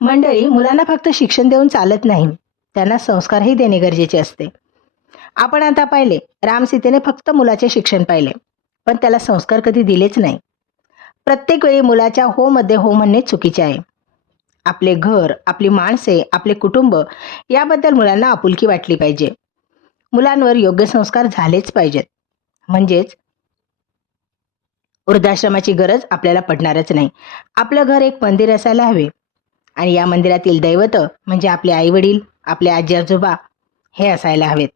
मंडळी मुलांना फक्त शिक्षण देऊन चालत नाही. त्यांना संस्कारही देणे गरजेचे असते. आपण आता पाहिले रामसीतेने फक्त मुलाचे शिक्षण पाहिले पण त्याला संस्कार कधी दिलेच नाही. प्रत्येक वेळी मुलाच्या हो मध्ये हो म्हणणे चुकीचे आहे. आपले घर आपली माणसे आपले कुटुंब याबद्दल मुलांना आपुलकी वाटली पाहिजे. मुलांवर योग्य संस्कार झालेच पाहिजेत. म्हणजेच वृद्धाश्रमाची गरज आपल्याला पडणारच नाही. आपलं घर एक मंदिर असायला हवे. आणि या मंदिरातील दैवत म्हणजे आपले आईवडील आपले आजी आजोबा हे असायला हवेत.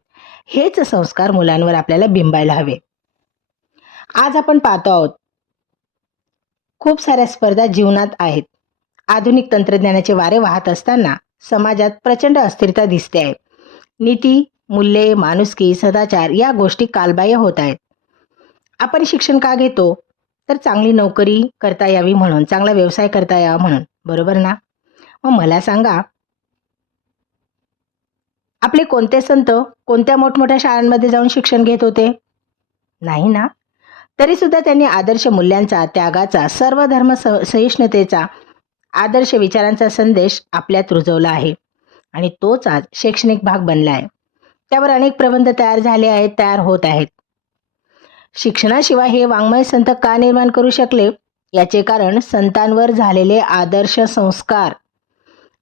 हेच संस्कार मुलांवर आपल्याला बिंबायला हवे. आज आपण पाहतो आहोत खूप साऱ्या स्पर्धा जीवनात आहेत. आधुनिक तंत्रज्ञानाचे वारे वाहत असताना समाजात प्रचंड अस्थिरता दिसते आहे. नीती मूल्ये माणुसकी सदाचार या गोष्टी कालबाह्य होत आहेत. आपण शिक्षण का घेतो? तर चांगली नोकरी करता यावी म्हणून चांगला व्यवसाय करता यावा म्हणून. बरोबर ना? मग मला सांगा आपले कोणते संत कोणत्या मोठमोठ्या शाळांमध्ये जाऊन शिक्षण घेत होते? नाही ना. तरी सुद्धा त्यांनी आदर्श मूल्यांचा त्यागाचा सर्व धर्म सहिष्णुतेचा आदर्श विचारांचा संदेश आपल्यात रुजवला आहे. आणि तोच आज शैक्षणिक भाग बनला आहे. त्यावर अनेक प्रबंध तयार झाले आहेत तयार होत आहेत. शिक्षणाशिवाय हे वाङ्मय संत का निर्माण करू शकले? याचे कारण संतांवर झालेले आदर्श संस्कार.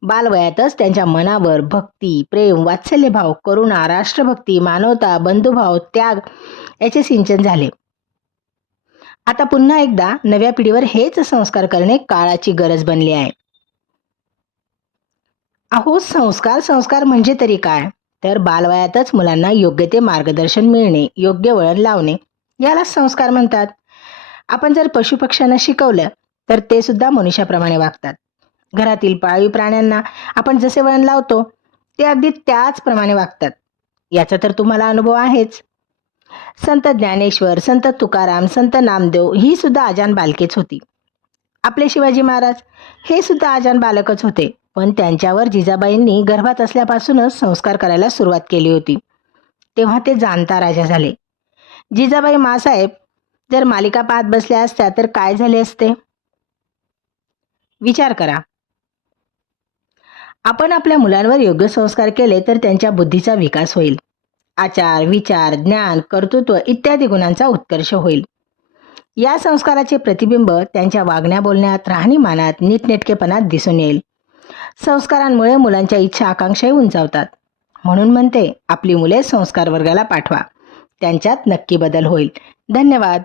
बालवयातच त्यांच्या मनावर भक्ती प्रेम वात्सल्यभाव करुणा राष्ट्रभक्ती मानवता बंधुभाव त्याग याचे सिंचन झाले. आता पुन्हा एकदा नव्या पिढीवर हेच संस्कार करणे काळाची गरज बनली आहे. अहो संस्कार संस्कार म्हणजे तरी काय? तर बालवयातच मुलांना योग्य ते मार्गदर्शन मिळणे योग्य वळण लावणे याला संस्कार म्हणतात. आपण जर पशुपक्ष्यांना शिकवलं तर ते सुद्धा मनुष्याप्रमाणे वागतात. घरातील पाळीव प्राण्यांना आपण जसे वळण लावतो ते अगदी त्याचप्रमाणे वागतात. याचा तर तुम्हाला अनुभव आहेच. संत ज्ञानेश्वर संत तुकाराम संत नामदेव ही सुद्धा आजान बालकेच होती. आपले शिवाजी महाराज हे सुद्धा आजान बालकच होते पण त्यांच्यावर जिजाबाईंनी गर्भात असल्यापासूनच संस्कार करायला सुरुवात केली होती. तेव्हा ते जाणता राजा झाले. जिजाबाई मासाहेब जर मालिका पाहत बसल्या असत्या तर काय झाले असते? विचार करा. आपण आपल्या मुलांवर योग्य संस्कार केले तर त्यांच्या बुद्धीचा विकास होईल. आचार विचार ज्ञान कर्तृत्व इत्यादी गुणांचा उत्कर्ष होईल. या संस्काराचे प्रतिबिंब त्यांच्या वागण्या बोलण्यात राहणीमानात नीटनेटकेपणात दिसून येईल. संस्कारांमुळे मुलांच्या इच्छा आकांक्षाही उंचावतात. म्हणून म्हणते आपली मुले संस्कार वर्गाला पाठवा. त्यांच्यात नक्की बदल होईल. धन्यवाद.